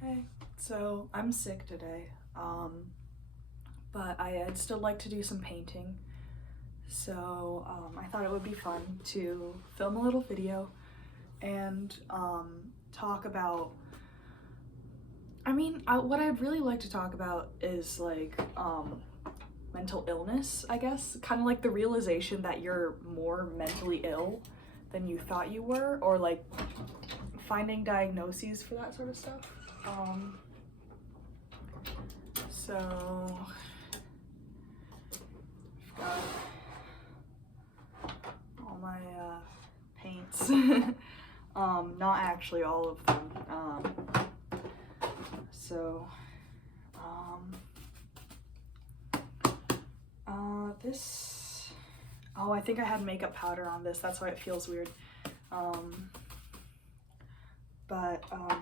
Hey, so I'm sick today, but I'd still like to do some painting. So I thought it would be fun to film a little video and talk about, what I'd really like to talk about is like mental illness, I guess. Kind of like the realization that you're more mentally ill than you thought you were, or like finding diagnoses for that sort of stuff. So I've got all my paints. Not actually all of them. This, oh, I think I had makeup powder on this. That's why it feels weird.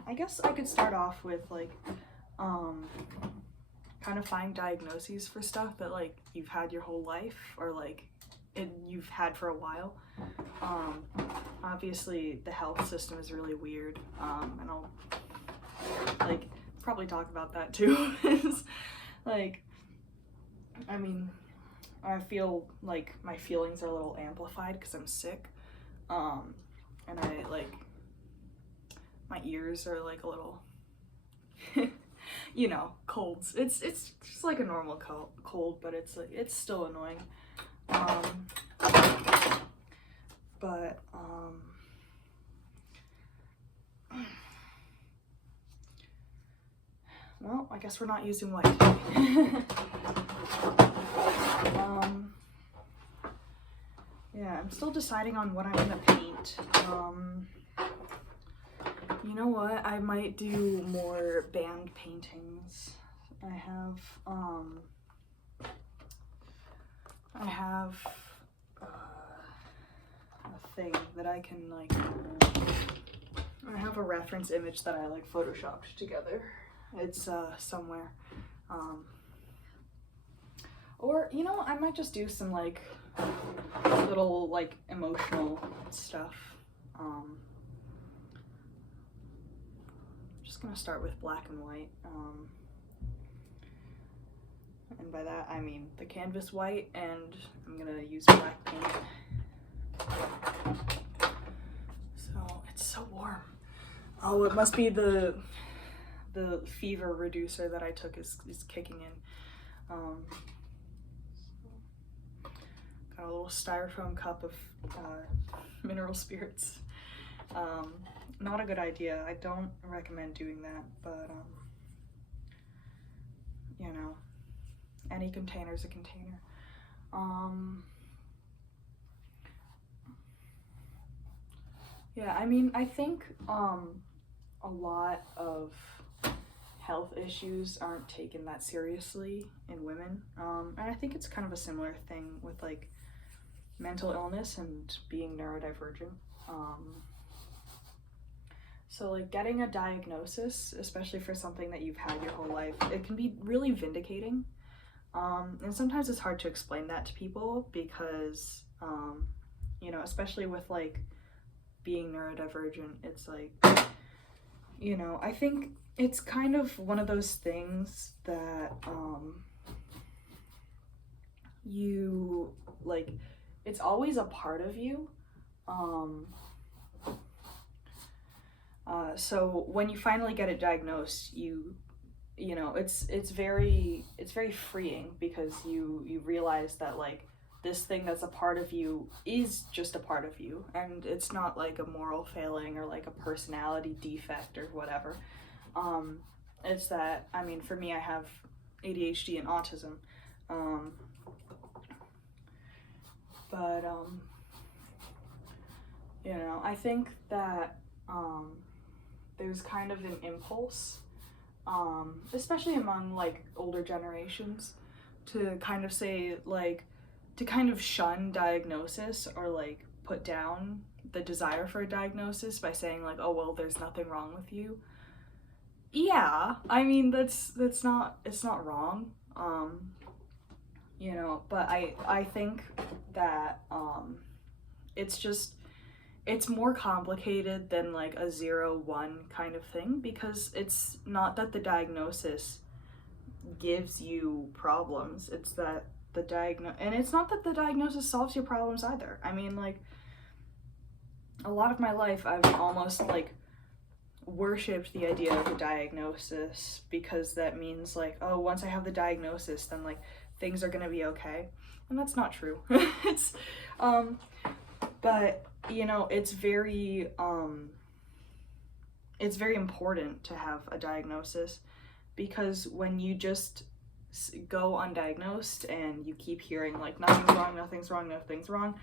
I guess I could start off with like, kind of find diagnoses for stuff that like you've had your whole life or like you've had for a while. Obviously the health system is really weird, and I'll like probably talk about that too. Like, I mean, I feel like my feelings are a little amplified because I'm sick, and I like my ears are like a little you know, colds. It's just like a normal cold, but it's like it's still annoying. Well, I guess we're not using white today. Yeah, I'm still deciding on what I'm gonna paint. You know what? I might do more band paintings. I have a thing that I can like, I have a reference image that I like photoshopped together. It's somewhere. Or, you know, I might just do some like little like emotional stuff. Just gonna start with black and white. And by that I mean the canvas white, and I'm gonna use black paint. So it's so warm. Oh, it must be the fever reducer that I took is kicking in. Got a little styrofoam cup of mineral spirits. Not a good idea. I don't recommend doing that, but you know, any container's a container. Yeah, I mean, I think a lot of health issues aren't taken that seriously in women, and I think it's kind of a similar thing with like mental illness and being neurodivergent. So like getting a diagnosis, especially for something that you've had your whole life, it can be really vindicating. And sometimes it's hard to explain that to people because, you know, especially with like being neurodivergent, it's like, you know, I think it's kind of one of those things that you like, it's always a part of you. So when you finally get it diagnosed, you know, it's very freeing because you realize that like this thing that's a part of you is just a part of you, and it's not like a moral failing or like a personality defect or whatever. It's that, I mean, for me, I have ADHD and autism, you know, I think that there's kind of an impulse, especially among like older generations, to kind of say like, to kind of shun diagnosis or like put down the desire for a diagnosis by saying like, oh well, there's nothing wrong with you. Yeah, I mean it's not wrong, you know, but I think that it's just, it's more complicated than like a 0-1 kind of thing, because it's not that the diagnosis gives you problems, it's that and it's not that the diagnosis solves your problems either. I mean, like, a lot of my life I've almost like worshipped the idea of a diagnosis, because that means like, oh, once I have the diagnosis, then like things are gonna be okay, and that's not true. It's but you know, it's very important to have a diagnosis, because when you just go undiagnosed and you keep hearing like nothing's wrong,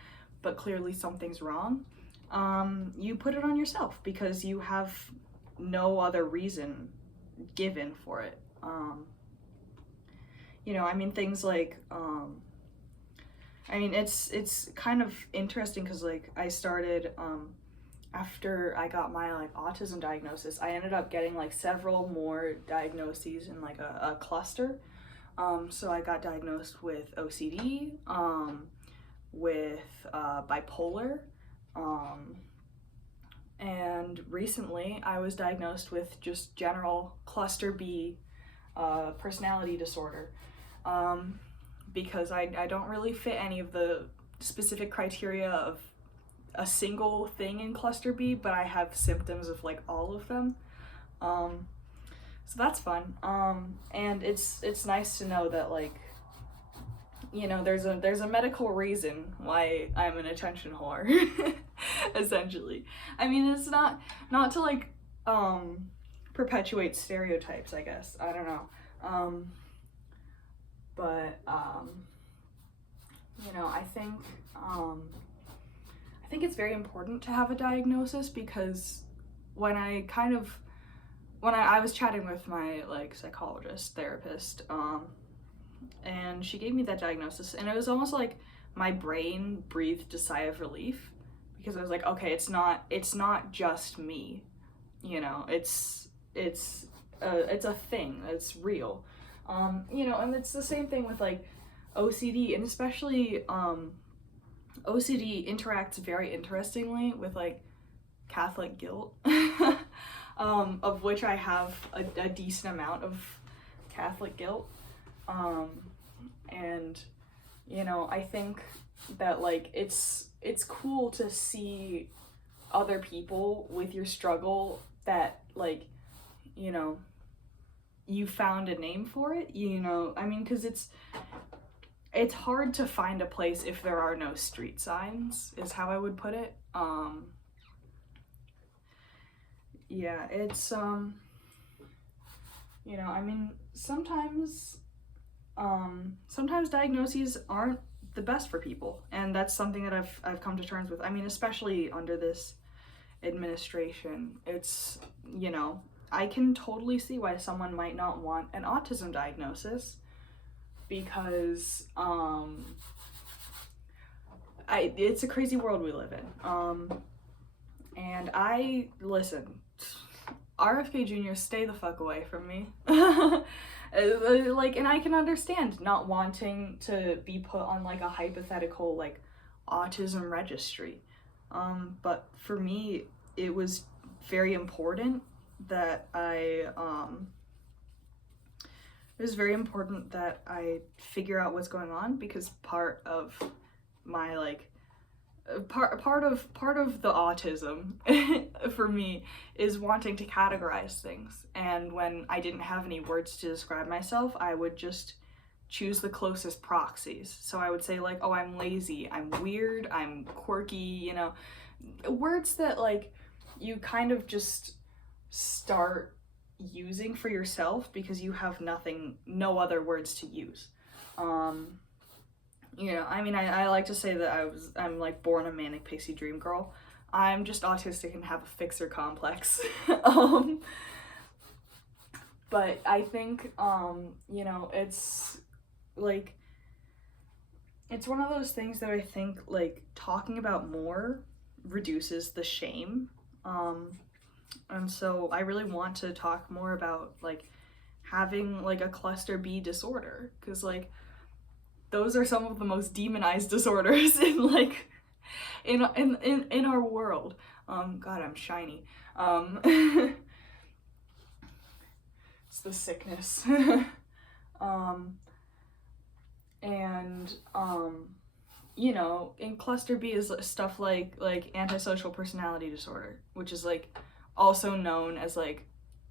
but clearly something's wrong, you put it on yourself because you have no other reason given for it. You know, I mean, things like, I mean, it's kind of interesting because like I started, after I got my like autism diagnosis, I ended up getting like several more diagnoses in like a cluster. So I got diagnosed with OCD, with bipolar, and recently I was diagnosed with just general cluster B personality disorder, because I don't really fit any of the specific criteria of a single thing in cluster B, but I have symptoms of like all of them. So that's fun. And it's nice to know that, like, you know, there's a medical reason why I'm an attention whore, essentially. I mean, it's not to like perpetuate stereotypes, I guess. I don't know. But you know, I think it's very important to have a diagnosis, because when I was chatting with my like psychologist therapist, and she gave me that diagnosis, and it was almost like my brain breathed a sigh of relief, because I was like, okay, it's not just me, you know, it's a thing, it's real. You know, and it's the same thing with like OCD, and especially OCD interacts very interestingly with like Catholic guilt, of which I have a decent amount of Catholic guilt. And you know, I think that like it's cool to see other people with your struggle, that like, you know, you found a name for it, you know. I mean, because it's hard to find a place if there are no street signs, is how I would put it. Yeah, it's you know, I mean, sometimes diagnoses aren't the best for people, and that's something that I've come to terms with. I mean, especially under this administration, it's, you know, I can totally see why someone might not want an autism diagnosis, because it's a crazy world we live in. And listen, RFK Jr., stay the fuck away from me. Like, and I can understand not wanting to be put on like a hypothetical like autism registry, but for me it was very important that I figure out what's going on, because part of my like part of the autism for me is wanting to categorize things, and when I didn't have any words to describe myself, I would just choose the closest proxies. So I would say like, oh, I'm lazy, I'm weird, I'm quirky, you know, words that like you kind of just start using for yourself because you have no other words to use. You know, I mean, I like to say that I'm like born a manic pixie dream girl. I'm just autistic and have a fixer complex. But I think, you know, it's like, it's one of those things that I think like talking about more reduces the shame. And so I really want to talk more about like having like a cluster B disorder, because like those are some of the most demonized disorders in like in our world. God, I'm shiny. It's the sickness. And you know, in cluster B is stuff like antisocial personality disorder, which is like also known as like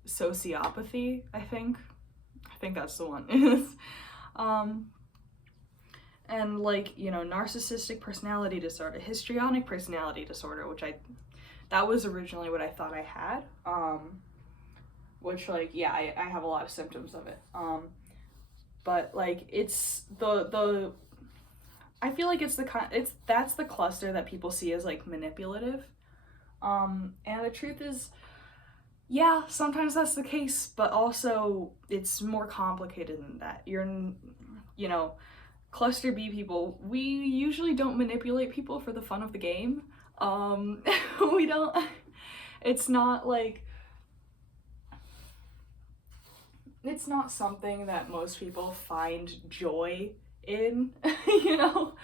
sociopathy, I think that's the one. And like, you know, narcissistic personality disorder, histrionic personality disorder, which that was originally what I thought I had, which like, yeah, I have a lot of symptoms of it, but like it's the I feel like that's the cluster that people see as like manipulative, and the truth is, yeah, sometimes that's the case, but also it's more complicated than that. You know, cluster B people, we usually don't manipulate people for the fun of the game. We don't, it's not like, it's not something that most people find joy in, you know?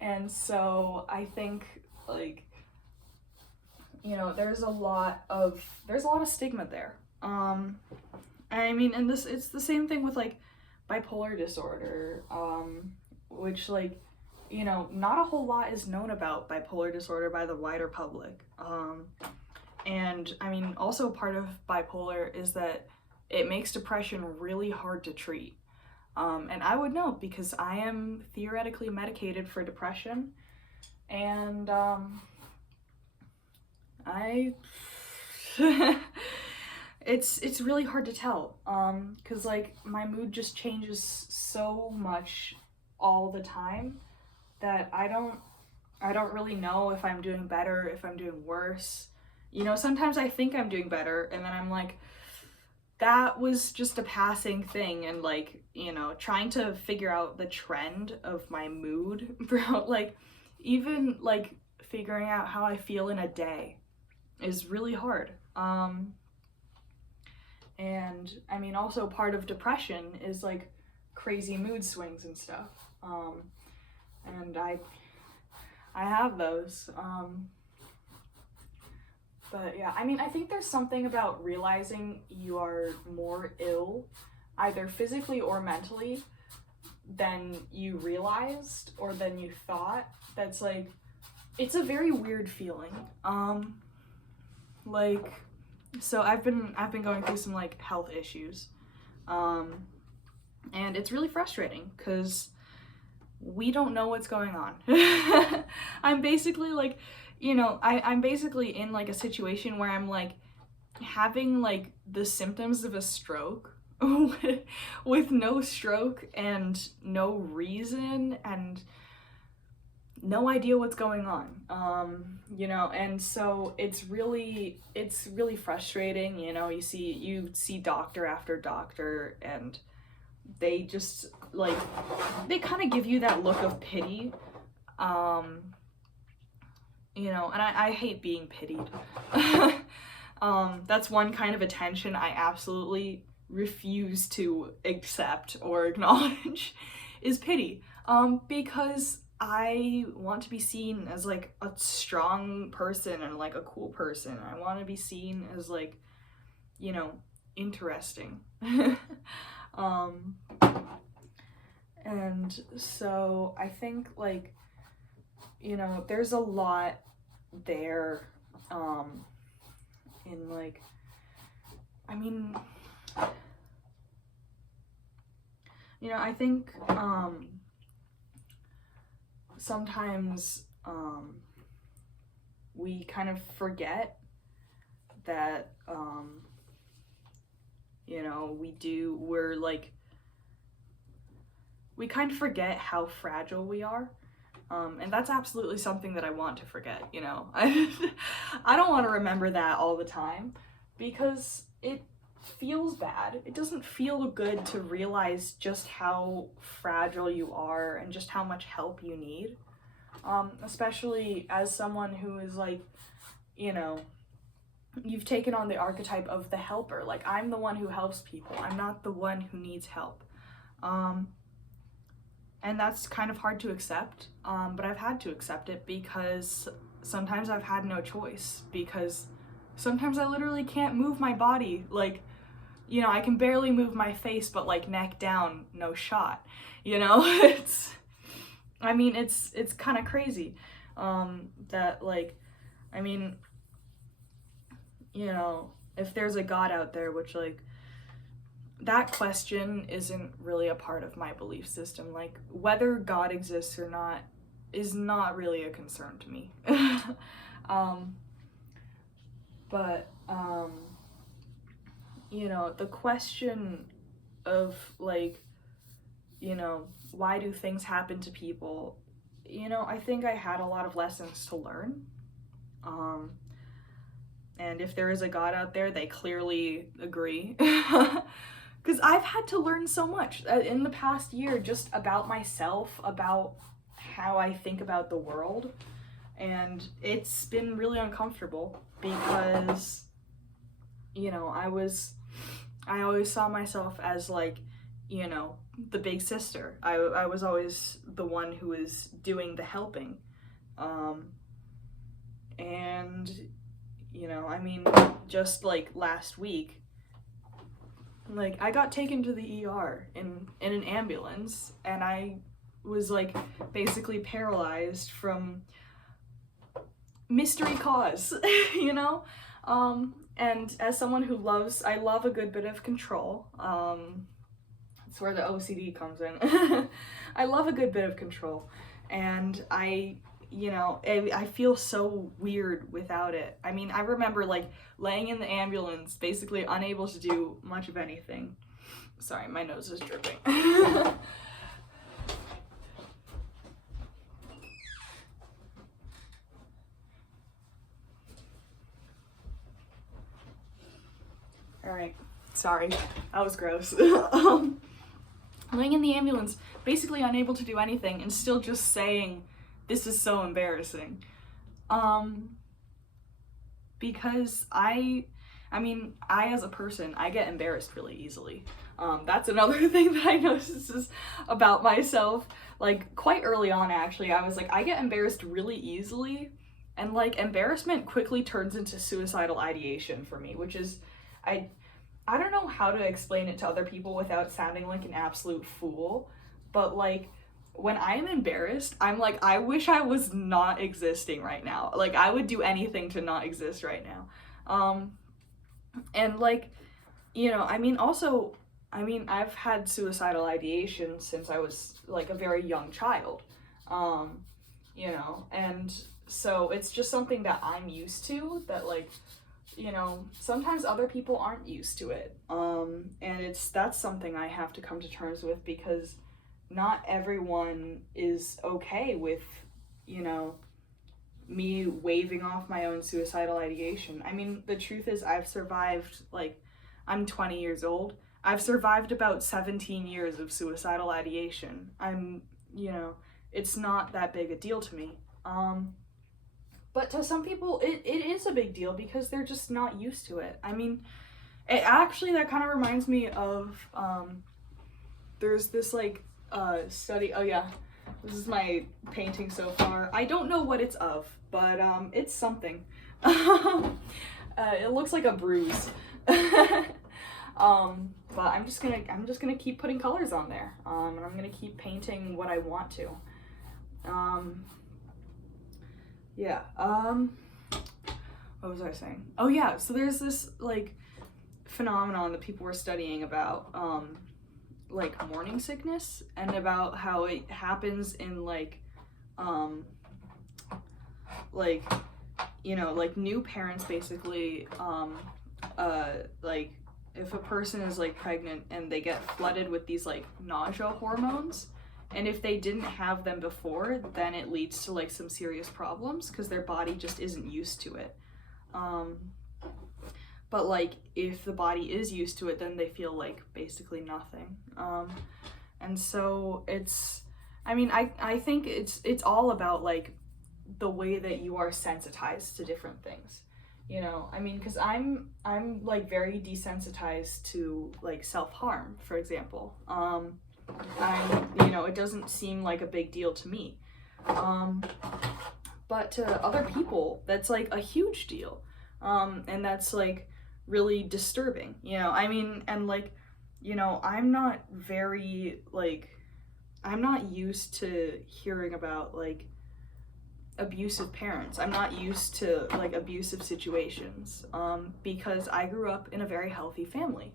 And so I think like, you know, there's a lot of stigma there. I mean, and it's the same thing with like bipolar disorder, which like, you know, not a whole lot is known about bipolar disorder by the wider public. And I mean, also part of bipolar is that it makes depression really hard to treat. And I would know because I am theoretically medicated for depression, and it's really hard to tell, because like my mood just changes so much all the time that I don't really know if I'm doing better, if I'm doing worse. You know, sometimes I think I'm doing better, and then I'm like, that was just a passing thing, and like, you know, trying to figure out the trend of my mood throughout, like, even like figuring out how I feel in a day is really hard. And I mean, also part of depression is like crazy mood swings and stuff. And I have those. But yeah, I mean, I think there's something about realizing you are more ill, either physically or mentally, than you realized or than you thought. That's like, it's a very weird feeling. Like, so I've been going through some like health issues, and it's really frustrating because we don't know what's going on. I'm basically like, you know, I'm basically in like a situation where I'm like having like the symptoms of a stroke with no stroke and no reason and no idea what's going on, you know, and so it's really frustrating. You know, you see doctor after doctor, and they just like, they kind of give you that look of pity, you know, and I hate being pitied. That's one kind of attention I absolutely refuse to accept or acknowledge is pity, because I want to be seen as like a strong person and like a cool person. I want to be seen as like, you know, interesting. And so I think like, you know, there's a lot there, in like, I mean, you know, I think, sometimes, we kind of forget that, you know, we kind of forget how fragile we are. And that's absolutely something that I want to forget, you know. I don't want to remember that all the time because it feels bad. It doesn't feel good to realize just how fragile you are and just how much help you need. Especially as someone who is like, you know, you've taken on the archetype of the helper. Like, I'm the one who helps people. I'm not the one who needs help. and that's kind of hard to accept, but I've had to accept it because sometimes I've had no choice, because sometimes I literally can't move my body. Like, you know, I can barely move my face, but like neck down, no shot, you know? It's kind of crazy, that like, I mean, you know, if there's a God out there, which like, that question isn't really a part of my belief system. Like, whether God exists or not is not really a concern to me. But you know, the question of like, you know, why do things happen to people? You know, I think I had a lot of lessons to learn. And if there is a God out there, they clearly agree. Because I've had to learn so much in the past year just about myself, about how I think about the world. And it's been really uncomfortable because, you know, I always saw myself as like, you know, the big sister. I was always the one who was doing the helping. And, you know, I mean, just like last week, like, I got taken to the ER in an ambulance, and I was, like, basically paralyzed from mystery cause, you know? And as someone who I love a good bit of control. That's where the OCD comes in. I love a good bit of control, and you know, I feel so weird without it. I mean, I remember like laying in the ambulance, basically unable to do much of anything. Sorry, my nose is dripping. All right, sorry, that was gross. Laying in the ambulance, basically unable to do anything, and still just saying, "This is so embarrassing." Because I as a person, I get embarrassed really easily. That's another thing that I noticed is about myself. Like, quite early on, actually, I was like, I get embarrassed really easily, and like, embarrassment quickly turns into suicidal ideation for me, which is, I don't know how to explain it to other people without sounding like an absolute fool, but like, when I'm embarrassed, I'm like, I wish I was not existing right now. Like, I would do anything to not exist right now. And like, you know, I've had suicidal ideation since I was like a very young child. You know, and so it's just something that I'm used to, that like, you know, sometimes other people aren't used to it. And that's something I have to come to terms with, because not everyone is okay with, you know, me waving off my own suicidal ideation. I mean, the truth is, I've survived, like, I'm 20 years old. I've survived about 17 years of suicidal ideation. You know, it's not that big a deal to me. But to some people, it is a big deal because they're just not used to it. I mean, that kind of reminds me of, there's this, like, study. Oh yeah, this is my painting so far. I don't know what it's of, but it's something. It looks like a bruise. But I'm just gonna keep putting colors on there, and I'm gonna keep painting what I want to. Yeah. What was I saying? Oh yeah, so there's this like phenomenon that people were studying about, like morning sickness, and about how it happens in like, you know, like new parents basically, like if a person is like pregnant and they get flooded with these like nausea hormones, and if they didn't have them before, then it leads to like some serious problems because their body just isn't used to it. But like if the body is used to it, then they feel like basically nothing. And so I think it's all about like the way that you are sensitized to different things, you know? I mean, because I'm like very desensitized to like self-harm, for example. it doesn't seem like a big deal to me. But to other people, that's like a huge deal. And that's like really disturbing, and like, I'm not used to hearing about like abusive parents. I'm not used to like abusive situations, because I grew up in a very healthy family.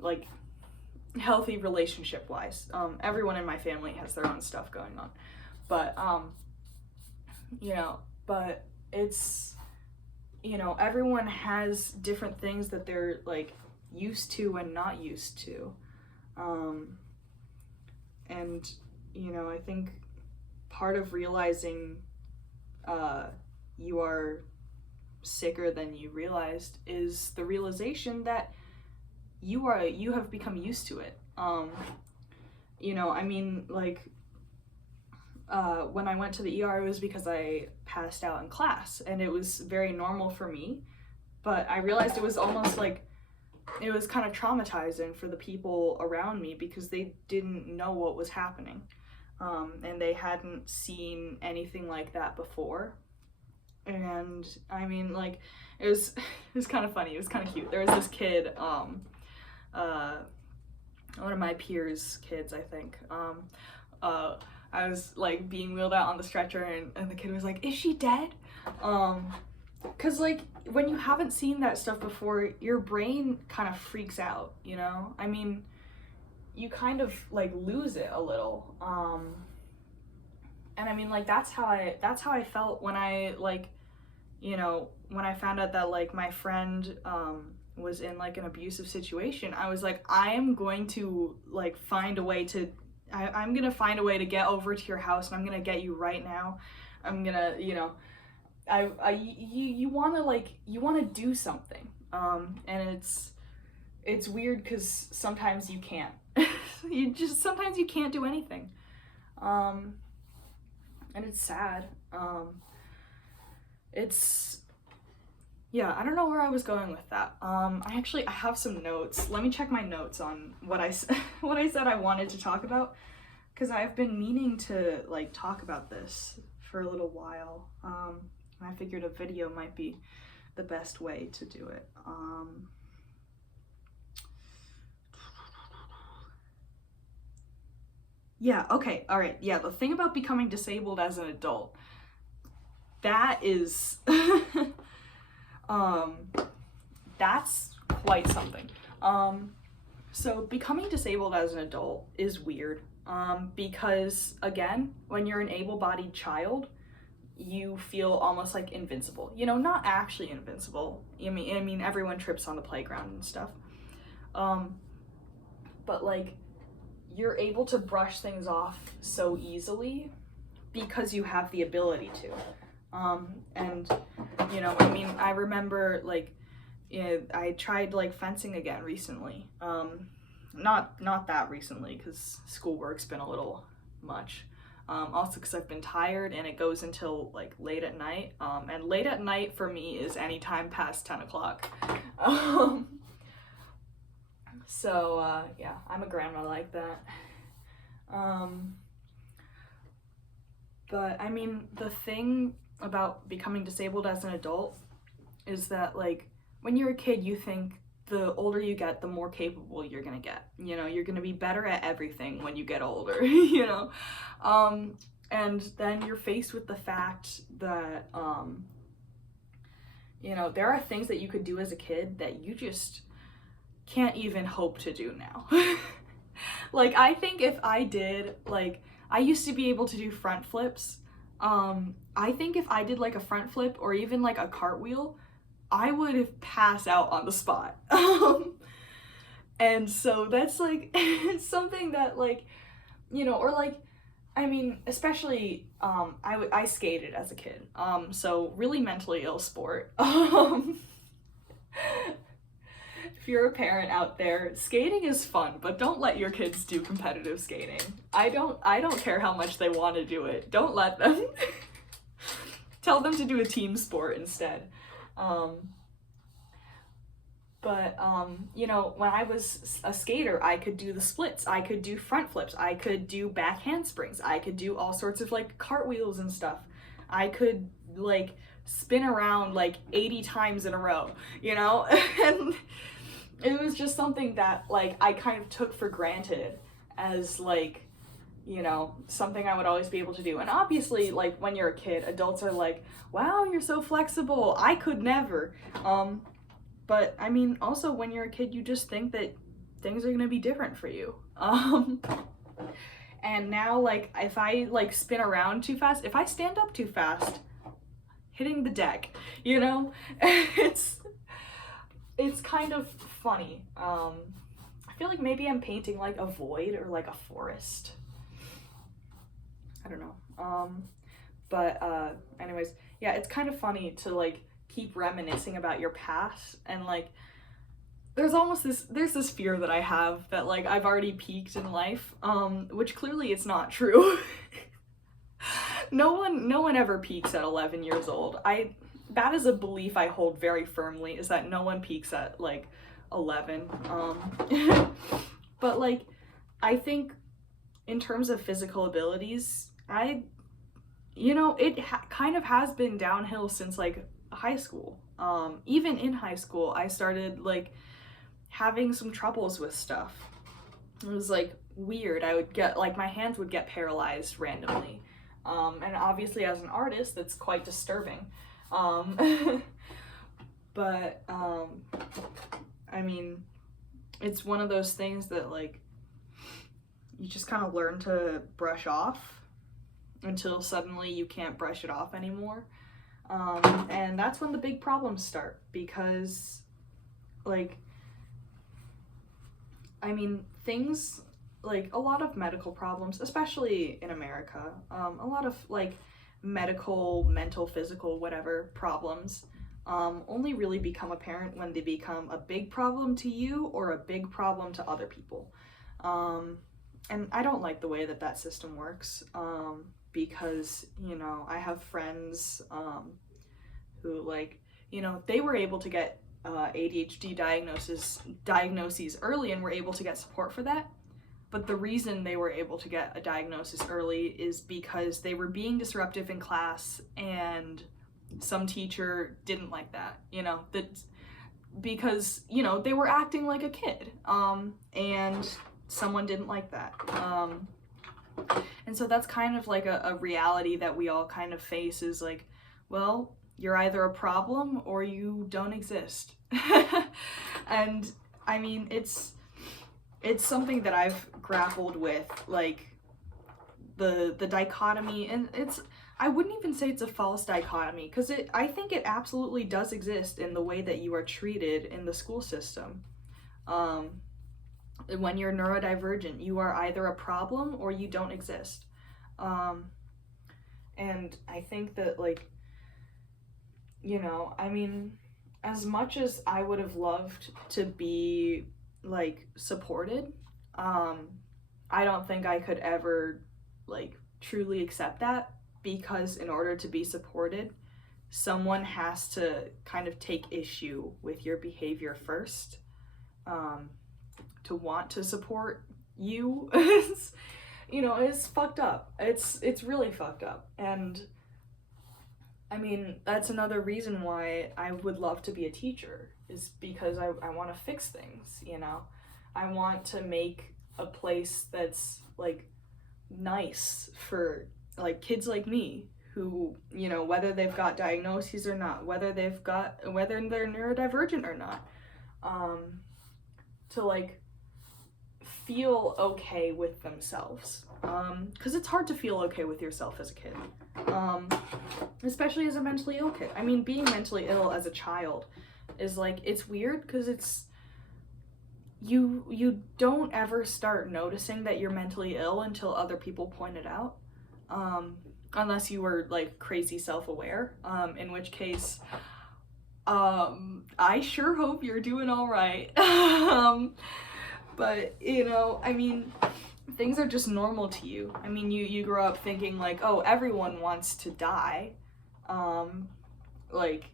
Like healthy relationship wise. Everyone in my family has their own stuff going on, but but it's, everyone has different things that they're like used to and not used to. And I think part of realizing you are sicker than you realized is the realization that you have become used to it. When I went to the ER, it was because I passed out in class, and it was very normal for me, but I realized it was almost like it was kind of traumatizing for the people around me because they didn't know what was happening, and they hadn't seen anything like that before. And it was kind of funny. It was kind of cute. There was this kid, one of my peers' kids, I think. I was like being wheeled out on the stretcher, and the kid was like, "Is she dead?" Cause like when you haven't seen that stuff before, your brain kind of freaks out, you kind of like lose it a little. And that's how I felt when I when I found out that like my friend was in like an abusive situation. I was like, I am going to like find a way to I'm gonna find a way to get over to your house, and I'm gonna get you right now. I'm gonna, you want to do something, and it's weird because sometimes you can't. Sometimes you can't do anything, and it's sad. I don't know where I was going with that. I have some notes. Let me check my notes on what I said I wanted to talk about, because I've been meaning to like talk about this for a little while. I figured a video might be the best way to do it. Okay, all right. Yeah, the thing about becoming disabled as an adult, that is that's quite something. So becoming disabled as an adult is weird, because again, when you're an able-bodied child, you feel almost like invincible. Not actually invincible. I mean everyone trips on the playground and stuff. But like you're able to brush things off so easily because you have the ability to. And I remember like I tried like fencing again recently. Not that recently, because schoolwork's been a little much. Also because I've been tired, and it goes until like late at night. And late at night for me is any time past 10 o'clock. Yeah, I'm a grandma like that. But the thing about becoming disabled as an adult is that like when you're a kid, you think the older you get, the more capable you're gonna get. You're gonna be better at everything when you get older. And then you're faced with the fact that there are things that you could do as a kid that you just can't even hope to do now. Like I think if I did, like I used to be able to do front flips. I think if I did like a front flip or even like a cartwheel, I would have passed out on the spot. And so that's like it's something that like, or like, especially I skated as a kid. So really mentally ill sport. If you're a parent out there, skating is fun, but don't let your kids do competitive skating. I don't care how much they want to do it. Don't let them. Tell them to do a team sport instead. But, you know, when I was a skater, I could do the splits, I could do front flips, I could do back handsprings, I could do all sorts of like cartwheels and stuff. I could like spin around like 80 times in a row, you know? And it was just something that like I kind of took for granted as like, you know, something I would always be able to do. And obviously, like when you're a kid, adults are like, wow, you're so flexible, I could never. But I mean, also when you're a kid, you just think that things are gonna be different for you. And now, like, if I like spin around too fast, if I stand up too fast, hitting the deck, you know, it's kind of funny. I feel like maybe I'm painting like a void or like a forest. I don't know. But anyways, yeah, it's kind of funny to like keep reminiscing about your past, and like there's this fear that I have that like I've already peaked in life, which clearly it's not true. No one ever peaks at 11 years old. That is a belief I hold very firmly, is that no one peaks at like 11. But like I think in terms of physical abilities, it kind of has been downhill since like high school. Even in high school, I started like having some troubles with stuff. It was like weird. I would get like my hands would get paralyzed randomly. And obviously as an artist, that's quite disturbing. But I mean, it's one of those things that like you just kind of learn to brush off until suddenly you can't brush it off anymore. And that's when the big problems start, because like, I mean, things like a lot of medical problems, especially in America, a lot of like medical, mental, physical, whatever problems only really become apparent when they become a big problem to you or a big problem to other people. And I don't like the way that system works, because, you know, I have friends who like, you know, they were able to get ADHD diagnoses early and were able to get support for that. But the reason they were able to get a diagnosis early is because they were being disruptive in class and some teacher didn't like that, you know, because, you know, they were acting like a kid, and someone didn't like that. And so that's kind of like a reality that we all kind of face, is like, well, you're either a problem or you don't exist. And I mean, it's something that I've grappled with, like the dichotomy, and I wouldn't even say it's a false dichotomy, because I think it absolutely does exist in the way that you are treated in the school system. When you're neurodivergent, you are either a problem or you don't exist. And I think that, like, you know, I mean, as much as I would have loved to be like supported, I don't think I could ever like truly accept that, because in order to be supported, someone has to kind of take issue with your behavior first, to want to support you. You know, it's fucked up. It's really fucked up. And I mean, that's another reason why I would love to be a teacher, is because I want to fix things, you know? I want to make a place that's like nice for like kids like me who, you know, whether they've got diagnoses or not, whether they're neurodivergent or not, to like feel okay with themselves. Because it's hard to feel okay with yourself as a kid, especially as a mentally ill kid. I mean, being mentally ill as a child is like, it's weird, because it's you don't ever start noticing that you're mentally ill until other people point it out, unless you were like crazy self-aware, in which case I sure hope you're doing all right. But, you know, I mean, things are just normal to you. I mean, you grow up thinking like, oh, everyone wants to die, like,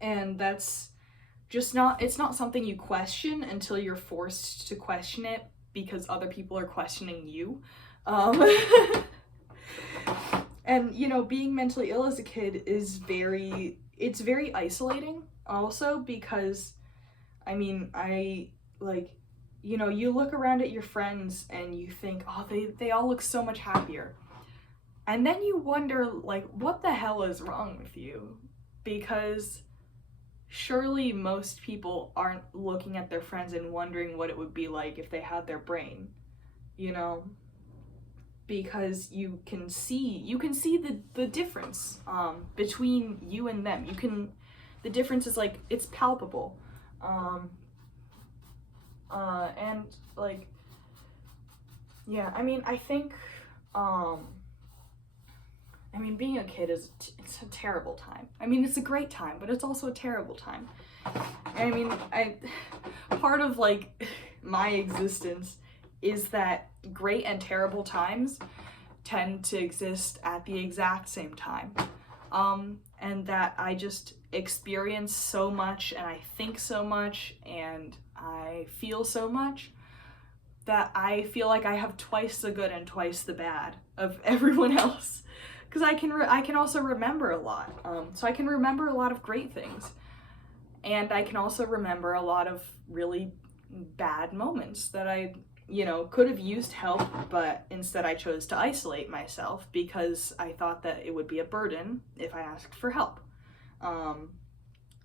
and that's it's not something you question until you're forced to question it because other people are questioning you. And, you know, being mentally ill as a kid is it's very isolating also because, I mean, you know, you look around at your friends and you think, oh, they all look so much happier. And then you wonder, like, what the hell is wrong with you? Because surely most people aren't looking at their friends and wondering what it would be like if they had their brain, you know? Because you can see the difference between you and them. The difference is like, it's palpable. And like, yeah, I mean, I think, I mean, being a kid it's a terrible time. I mean, it's a great time, but it's also a terrible time. I mean, part of like my existence is that great and terrible times tend to exist at the exact same time. And that I just experience so much and I think so much and I feel so much that I feel like I have twice the good and twice the bad of everyone else. Because I can also remember a lot. So I can remember a lot of great things. And I can also remember a lot of really bad moments that I, you know, could have used help, but instead I chose to isolate myself because I thought that it would be a burden if I asked for help.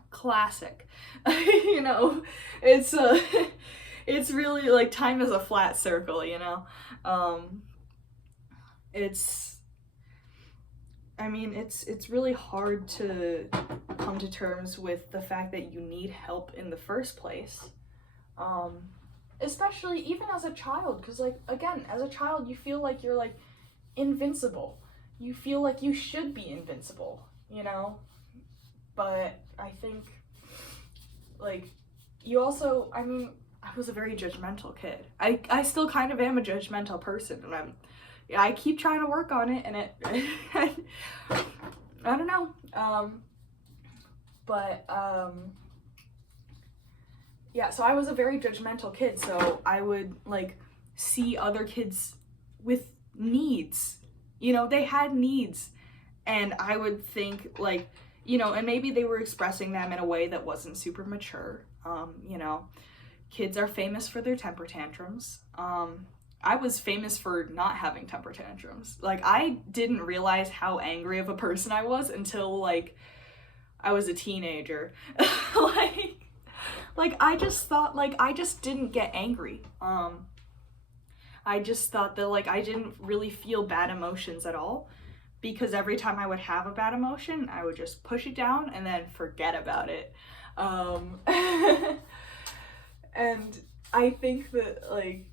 Classic. You know, it's really like time is a flat circle, you know? I mean, it's really hard to come to terms with the fact that you need help in the first place. Especially even as a child, because like, again, as a child, you feel like you're like invincible. You feel like you should be invincible, you know? But I think, like, you also, I mean, I was a very judgmental kid. I still kind of am a judgmental person, and I keep trying to work on it, and I don't know. Yeah, so I was a very judgmental kid, so I would, like, see other kids with needs. You know, they had needs, and I would think, like, you know, and maybe they were expressing them in a way that wasn't super mature. You know, kids are famous for their temper tantrums. I was famous for not having temper tantrums. Like, I didn't realize how angry of a person I was until, like, I was a teenager. Like, I just thought, like, I just didn't get angry. I just thought that, like, I didn't really feel bad emotions at all. Because every time I would have a bad emotion, I would just push it down and then forget about it. And I think that, like,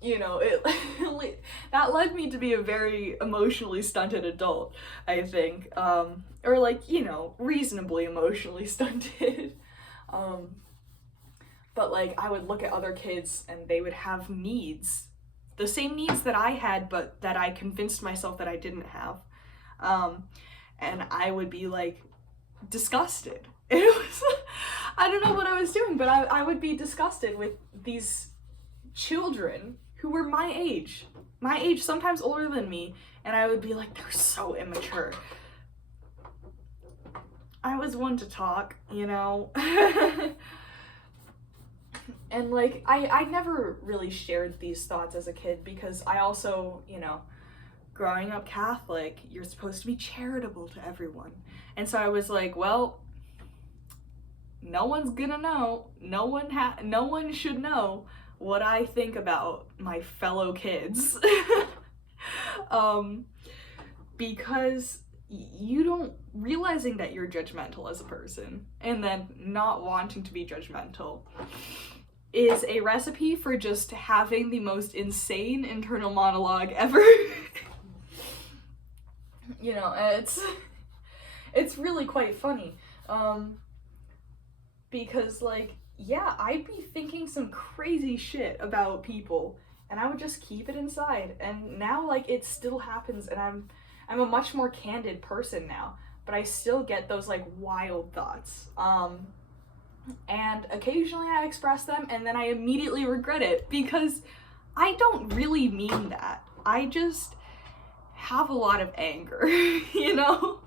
you know, that led me to be a very emotionally stunted adult, I think. Or, like, you know, reasonably emotionally stunted. But, like, I would look at other kids and they would have needs. The same needs that I had, but that I convinced myself that I didn't have. And I would be, like, disgusted. It was, I don't know what I was doing, but I would be disgusted with these children who were my age, sometimes older than me, and I would be like, they're so immature. I was one to talk, you know? And, like, I never really shared these thoughts as a kid because I also, you know, growing up Catholic, you're supposed to be charitable to everyone. And so I was like, well, no one's gonna know. No one should know what I think about my fellow kids. Because you don't, realizing that you're judgmental as a person and then not wanting to be judgmental is a recipe for just having the most insane internal monologue ever. You know, it's really quite funny. Because, like, yeah, I'd be thinking some crazy shit about people and I would just keep it inside. And now, like, it still happens and I'm a much more candid person now, but I still get those, like, wild thoughts. And occasionally I express them and then I immediately regret it because I don't really mean that. I just have a lot of anger, you know?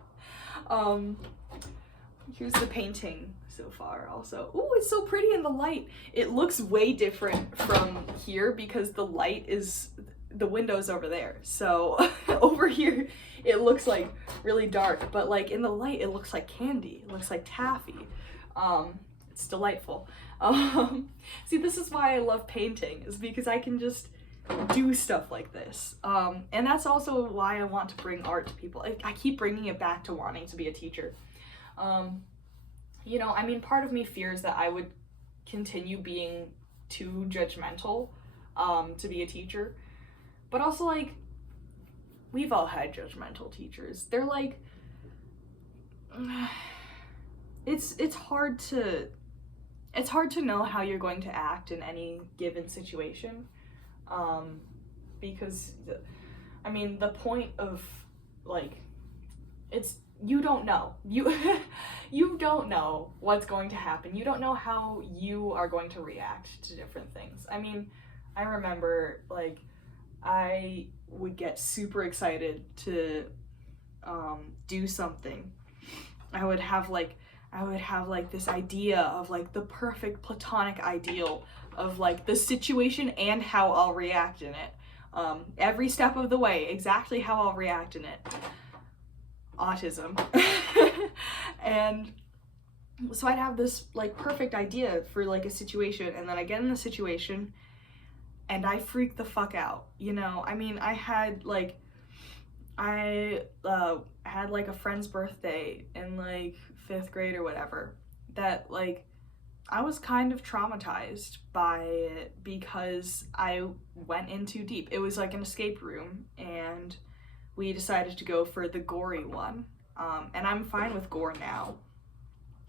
Here's the painting so far also. Ooh, it's so pretty in the light. It looks way different from here because the light is, the window's over there. So over here, it looks like really dark, but like in the light, it looks like candy. It looks like taffy. It's delightful. See, this is why I love painting, is because I can just do stuff like this. And that's also why I want to bring art to people. I keep bringing it back to wanting to be a teacher. You know, I mean, part of me fears that I would continue being too judgmental to be a teacher. But also, like, we've all had judgmental teachers. They're like, it's hard to know how you're going to act in any given situation. Because, I mean, the point of, like, you don't know. You don't know what's going to happen. You don't know how you are going to react to different things. I mean, I remember, like, I would get super excited to do something. I would have like this idea of like the perfect platonic ideal of like the situation and how I'll react in it. Every step of the way, exactly how I'll react in it. Autism. And so I'd have this like perfect idea for like a situation, and then I get in the situation and I freak the fuck out, you know? I mean, I had like a friend's birthday in like 5th grade or whatever that like I was kind of traumatized by it because I went in too deep. It was like an escape room and we decided to go for the gory one. And I'm fine with gore now.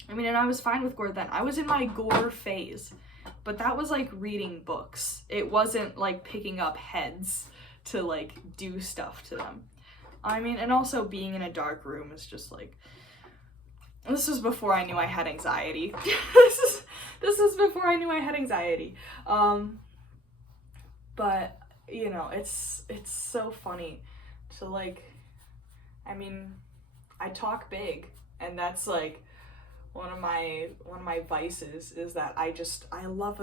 I mean, and I was fine with gore then. I was in my gore phase, but that was like reading books. It wasn't like picking up heads to like do stuff to them. I mean, and also being in a dark room is just like, this was before I knew I had anxiety. This is before I knew I had anxiety. But you know, it's so funny to like, I mean, I talk big, and that's like one of my vices is that I love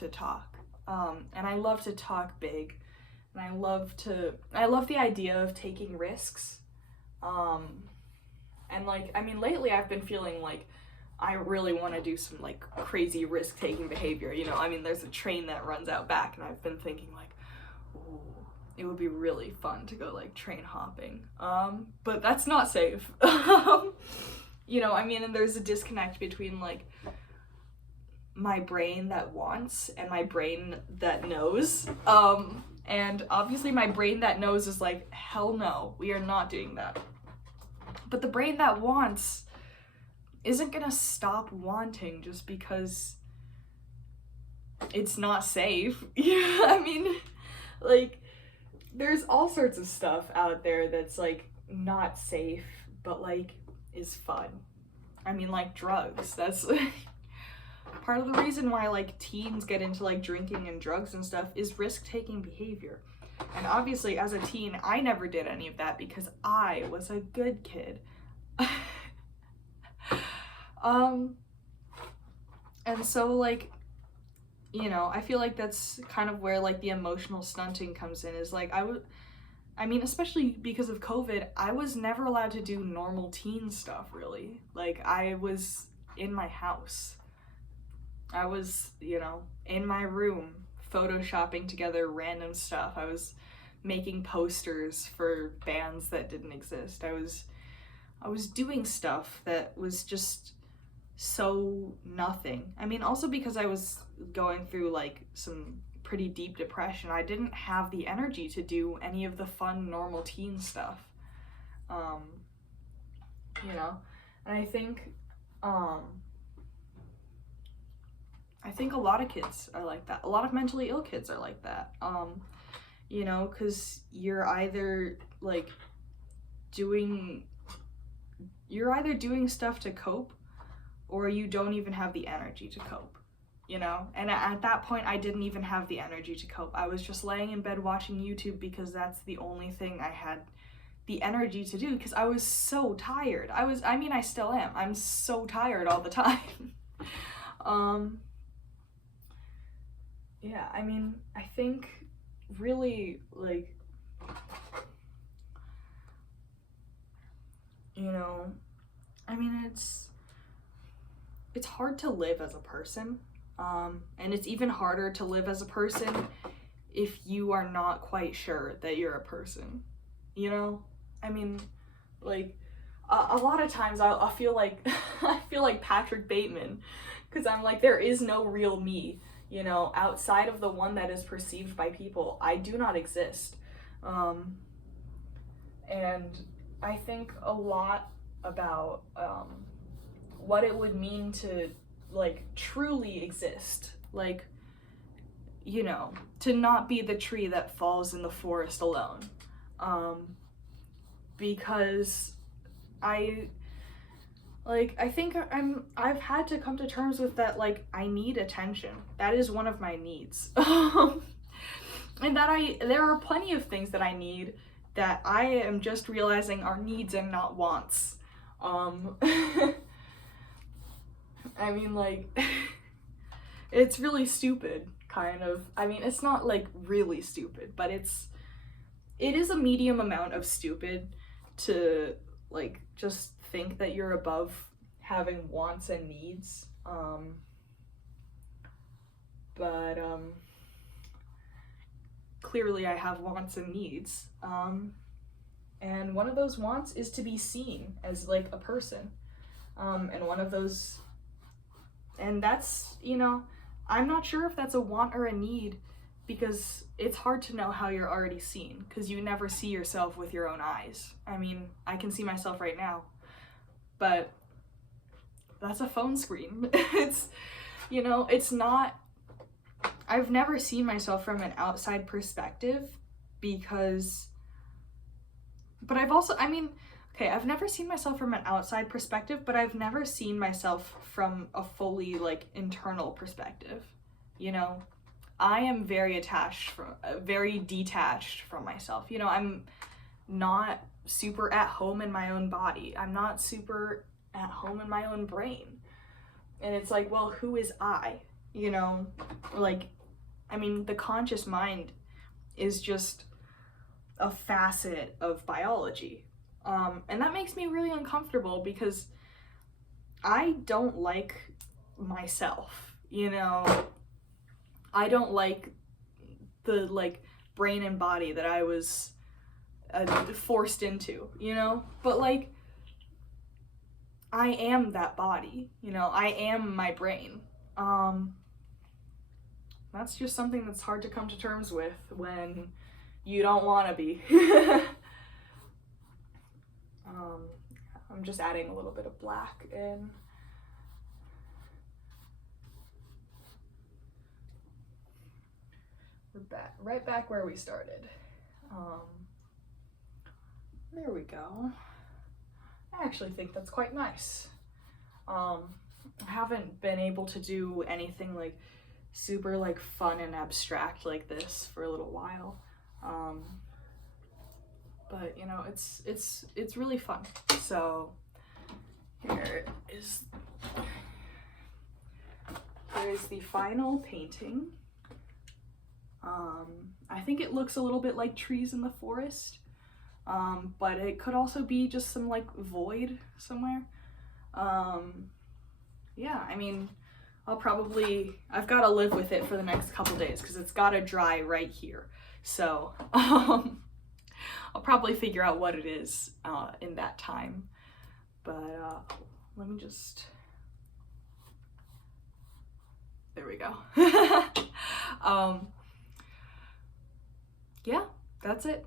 to talk. And I love to talk big, and I love the idea of taking risks. And like, I mean, lately I've been feeling like I really want to do some like crazy risk-taking behavior, you know? I mean, there's a train that runs out back, and I've been thinking like, ooh, it would be really fun to go like train hopping. But that's not safe. You know, I mean, and there's a disconnect between like my brain that wants and my brain that knows. And obviously my brain that knows is like, hell no, we are not doing that. But the brain that wants isn't gonna stop wanting just because it's not safe. Yeah, I mean, like, there's all sorts of stuff out there that's like not safe, but like is fun. I mean, like drugs. That's part of the reason why like teens get into like drinking and drugs and stuff is risk-taking behavior. And obviously as a teen, I never did any of that because I was a good kid. And so like, you know, I feel like that's kind of where like the emotional stunting comes in, is like I mean, especially because of COVID, I was never allowed to do normal teen stuff, really. Like, I was in my house. I was, you know, in my room, photoshopping together random stuff. I was making posters for bands that didn't exist. I was doing stuff that was just so nothing. I mean, also because I was going through, like, some pretty deep depression, I didn't have the energy to do any of the fun normal teen stuff. You know, and I think a lot of kids are like that. A lot of mentally ill kids are like that. You know, because you're either doing stuff to cope, or you don't even have the energy to cope, you know? And at that point, I didn't even have the energy to cope. I was just laying in bed watching YouTube because that's the only thing I had the energy to do, because I was so tired. I still am. I'm so tired all the time. Yeah, I mean, I think really, like, you know, I mean, it's hard to live as a person, and it's even harder to live as a person if you are not quite sure that you're a person, you know? I mean, like, a lot of times I'll feel like, I feel like Patrick Bateman, because I'm like, there is no real me, you know, outside of the one that is perceived by people. I do not exist. And I think a lot about what it would mean to, like, truly exist, like, you know, to not be the tree that falls in the forest alone, because I think I've had to come to terms with that, like, I need attention. That is one of my needs. And that there are plenty of things that I need that I am just realizing are needs and not wants. I mean, like, it's really stupid, kind of. I mean, it's not, like, really stupid, but it is a medium amount of stupid to, like, just think that you're above having wants and needs. But clearly I have wants and needs. And one of those wants is to be seen as, like, a person. And one of those, and that's, you know, I'm not sure if that's a want or a need, because it's hard to know how you're already seen, because you never see yourself with your own eyes. I mean, I can see myself right now, but that's a phone screen. It's, you know, it's not, I've never seen myself from an outside perspective, because, but I've also, I mean, okay, I've never seen myself from an outside perspective, but I've never seen myself from a fully, like, internal perspective, you know? I am very detached from myself. You know, I'm not super at home in my own body. I'm not super at home in my own brain. And it's like, well, who is I? You know, like, I mean, the conscious mind is just a facet of biology. And that makes me really uncomfortable, because I don't like myself, you know? I don't like the, like, brain and body that I was forced into, you know? But, like, I am that body, you know? I am my brain. That's just something that's hard to come to terms with when you don't want to be. I'm just adding a little bit of black in. We're back, right back where we started. There we go. I actually think that's quite nice. I haven't been able to do anything, like, super, like, fun and abstract like this for a little while. But, you know, it's really fun. So there's the final painting. I think it looks a little bit like trees in the forest, but it could also be just some, like, void somewhere. Yeah, I mean, I've got to live with it for the next couple days, because it's got to dry right here. So, I'll probably figure out what it is in that time. But let me just, there we go. Yeah, that's it.